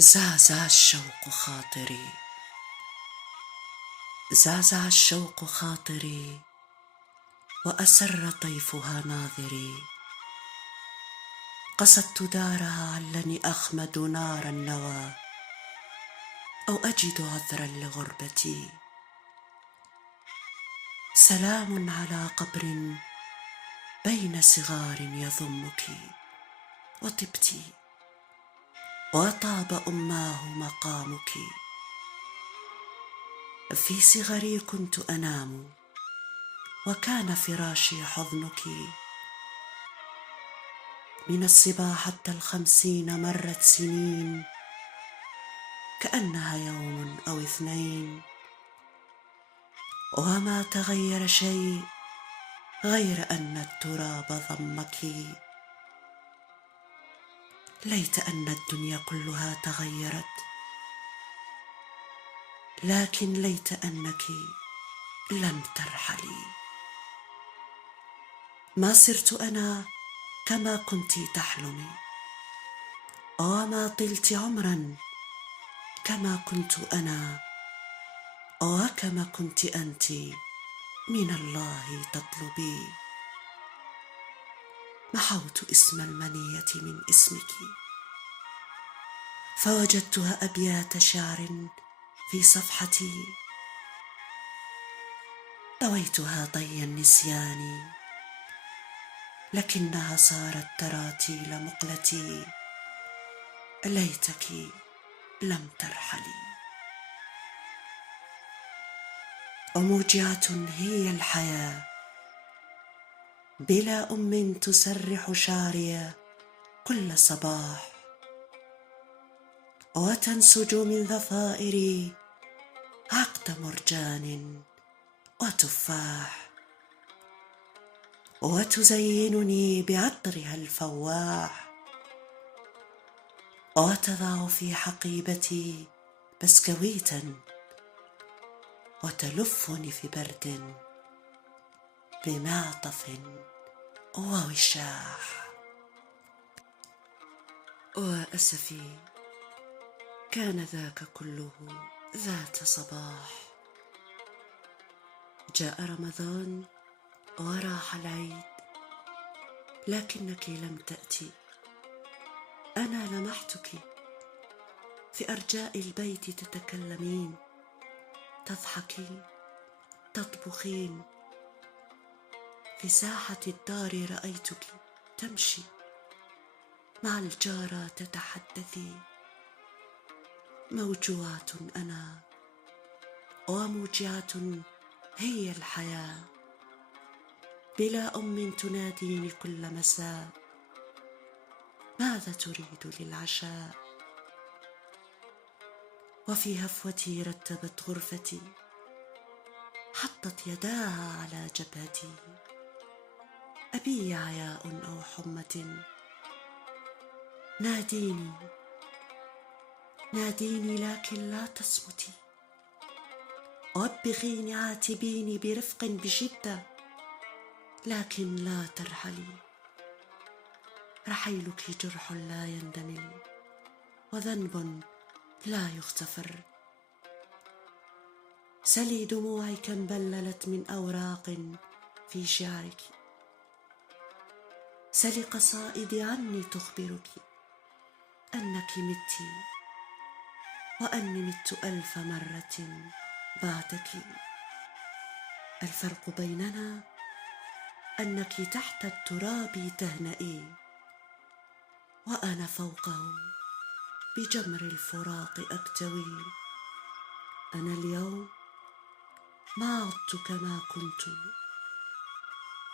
زعزع الشوق خاطري، زعزع الشوق خاطري، وأسر طيفها ناظري. قصدت دارها علني أخمد نار النوى، أو أجد عذرا لغربتي. سلام على قبر بين صغار يضمك، وطبت وطاب أماه مقامك. في صغري كنت أنام، وكان فراشي حضنك. من الصبا حتى 50 مرت سنين، كأنها يوم أو 2، وما تغير شيء غير أن التراب ضمك. ليت أن الدنيا كلها تغيرت، لكن ليت أنك لم ترحلي. ما صرت أنا كما كنت تحلمي، وما طلت عمرا كما كنت أنا، وكما كنت أنت من الله تطلبي. محوت اسم المنية من اسمك، فوجدتها أبيات شعر في صفحتي. أويتها طي النسيان، لكنها صارت تراتيل مقلتي. ليتك لم ترحلي. وموجعة هي الحياة بلا أم تسرح شعري كل صباح، وتنسج من ضفائري عقد مرجان وتفاح، وتزينني بعطرها الفواح، وتضع في حقيبتي بسكويتا، وتلفني في برد بمعطف ووشاح. وأسفي كان ذاك كله ذات صباح. جاء رمضان وراح العيد، لكنك لم تأتي. أنا لمحتك في أرجاء البيت تتكلمين، تضحكين، تطبخين. في ساحة الدار رأيتك تمشي مع الجارة تتحدثين. موجوعة أنا، وموجعة هي الحياة بلا أم تناديني كل مساء: ماذا تريد للعشاء؟ وفي هفوتي رتبت غرفتي، حطت يداها على جبهتي. أبي عياء أو حمة؟ ناديني ناديني، لكن لا تصمتي. وبخيني عاتبيني برفق بشدة، لكن لا ترحلي. رحيلك جرح لا يندمل، وذنب لا يغتفر. سلي دموعي كم بللت من أوراق في شعرك، سلي قصائدي عني تخبرك أنك مت، وأني مت 1000 مرة بعدك. الفرق بيننا أنك تحت التراب تهنئي، وأنا فوقه بجمر الفراق أكتوي. أنا اليوم ما عدت كما كنت،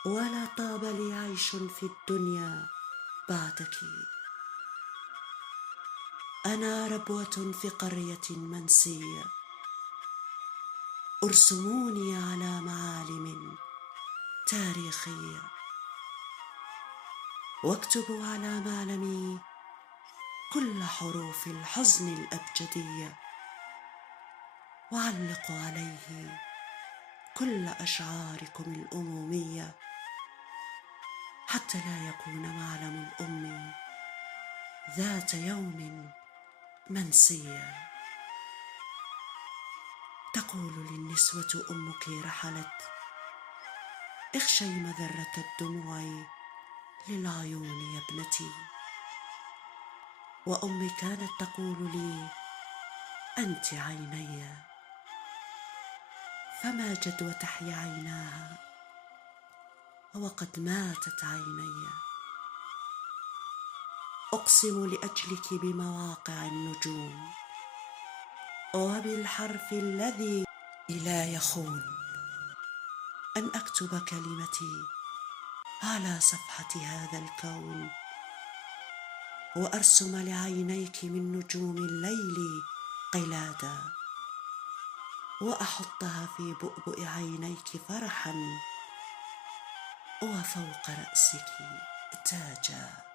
ولا طاب لي عيش في الدنيا بعدك. أنا ربوة في قرية منسية، ارسموني على معالم تاريخية، واكتبوا على معلمي كل حروف الحزن الأبجدية، وعلقوا عليه كل أشعاركم الأمومية، حتى لا يكون معلم الأم ذات يوم منسية. تقول للنسوة أمك رحلت، اخشي مذرة الدموع للعيون يا ابنتي. وأمي كانت تقول لي أنت عيني، فما جدوى تحيا عيناها وقد ماتت عيني. أقسم لأجلك بمواقع النجوم وبالحرف الذي لا يخون أن أكتب كلمتي على صفحة هذا الكون، وأرسم لعينيك من نجوم الليل قلادا، وأحطها في بؤبؤ عينيك فرحا، وفوق رأسك تاجا.